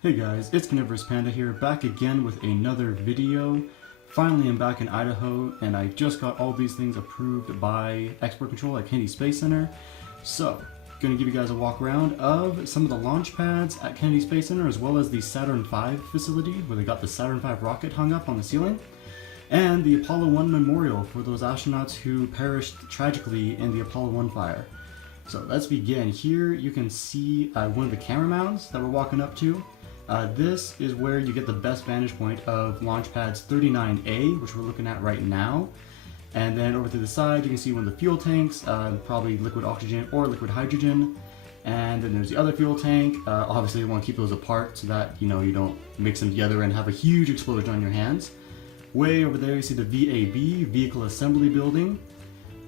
Hey guys, it's Carnivorous Panda here, back again with another video. Finally, I'm back in Idaho, and I just got all these things approved by export control at Kennedy Space Center. So, gonna give you guys a walk around of some of the launch pads at Kennedy Space Center, as well as the Saturn V facility, where they got the Saturn V rocket hung up on the ceiling, and the Apollo 1 memorial for those astronauts who perished tragically in the Apollo 1 fire. So let's begin. Here you can see one of the camera mounts that we're walking up to. This is where you get the best vantage point of Launchpads 39A, which we're looking at right now. And then over to the side, you can see one of the fuel tanks, probably liquid oxygen or liquid hydrogen. And then there's the other fuel tank. Obviously, you want to keep those apart so that you don't mix them together and have a huge explosion on your hands. Way over there, you see the VAB, Vehicle Assembly Building.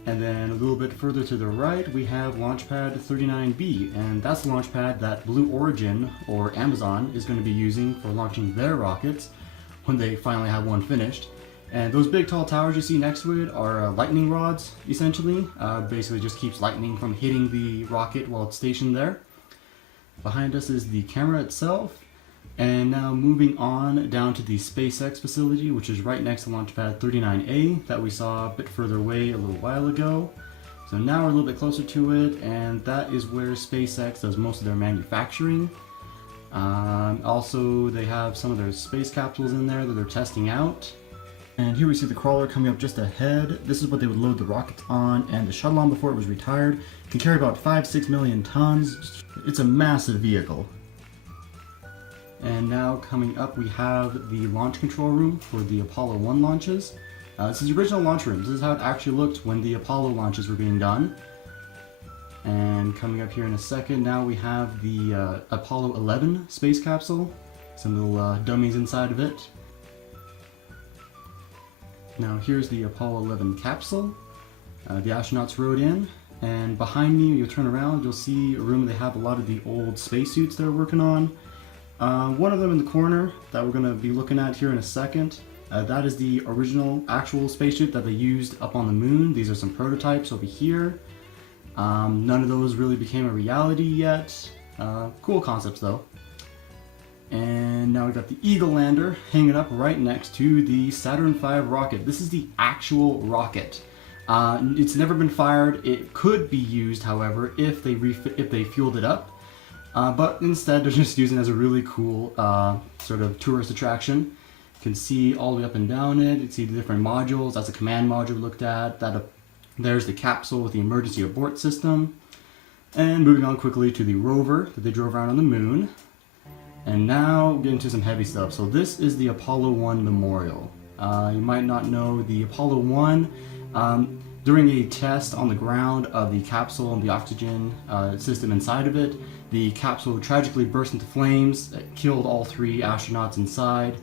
And then a little bit further to the right, we have Launchpad 39B, and that's the launch pad that Blue Origin, or Amazon, is going to be using for launching their rockets when they finally have one finished. And those big tall towers you see next to it are lightning rods, essentially. Basically just keeps lightning from hitting the rocket while it's stationed there. Behind us is the camera itself. And now moving on down to the SpaceX facility, which is right next to Launchpad 39A that we saw a bit further away a little while ago. So now we're a little bit closer to it, and that is where SpaceX does most of their manufacturing. Also, they have some of their space capsules in there that they're testing out. And here we see the crawler coming up just ahead. This is what they would load the rockets on and the shuttle on before it was retired. It can carry about 5-6 million tons. It's a massive vehicle. And now coming up, we have the launch control room for the Apollo 1 launches. This is the original launch room. This is how it actually looked when the Apollo launches were being done. And coming up here in a second, now we have the Apollo 11 space capsule. Some little dummies inside of it. Now here's the Apollo 11 capsule. The astronauts rode in. And behind me, you'll turn around, you'll see a room they have a lot of the old spacesuits they're working on. One of them in the corner that we're going to be looking at here in a second, that is the original actual spacesuit that they used up on the moon. These are some prototypes over here. None of those really became a reality yet. Cool concepts though. And now we got the Eagle lander hanging up right next to the Saturn V rocket. This is the actual rocket. It's never been fired. It could be used, however, if they fueled it up. But instead they're just using it as a really cool sort of tourist attraction. You can see all the way up and down it. You can see the different modules. That's a command module we looked at. There's the capsule with the emergency abort system. And moving on quickly to the rover that they drove around on the moon. And now get into some heavy stuff. So this is the Apollo 1 memorial. You might not know the Apollo 1. During a test on the ground of the capsule and the oxygen system inside of it, the capsule tragically burst into flames. It killed all 3 astronauts inside.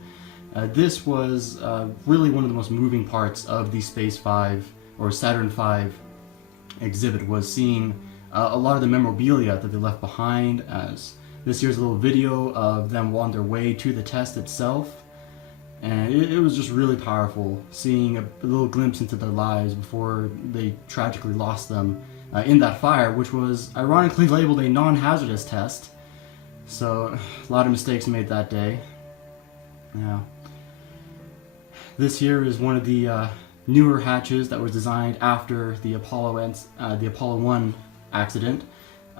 This was really one of the most moving parts of the Space 5 or Saturn V exhibit, was seeing a lot of the memorabilia that they left behind. As this here's a little video of them on their way to the test itself. And it was just really powerful seeing a little glimpse into their lives before they tragically lost them in that fire, which was ironically labeled a non-hazardous test. So a lot of mistakes made that day. Yeah. This here is one of the newer hatches that was designed after the Apollo 1 accident.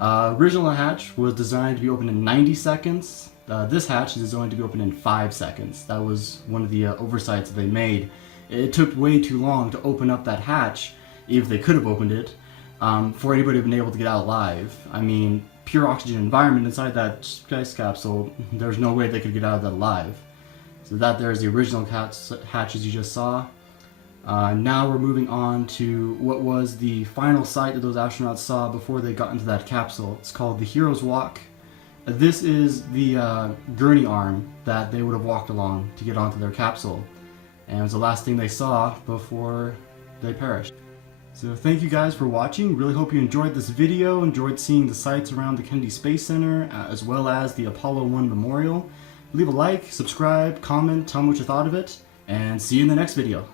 Original hatch was designed to be opened in 90 seconds. This hatch is designed to be opened in 5 seconds. That was one of the oversights that they made. It took way too long to open up that hatch, if they could have opened it, for anybody to have been able to get out alive. I mean, pure oxygen environment inside that space capsule, there's no way they could get out of that alive. So that there's the original hatches you just saw. Now we're moving on to what was the final sight that those astronauts saw before they got into that capsule. It's called the Hero's Walk. This is the gurney arm that they would have walked along to get onto their capsule. And it was the last thing they saw before they perished. So thank you guys for watching. Really hope you enjoyed this video, enjoyed seeing the sights around the Kennedy Space Center, as well as the Apollo 1 memorial. Leave a like, subscribe, comment, tell me what you thought of it, and see you in the next video.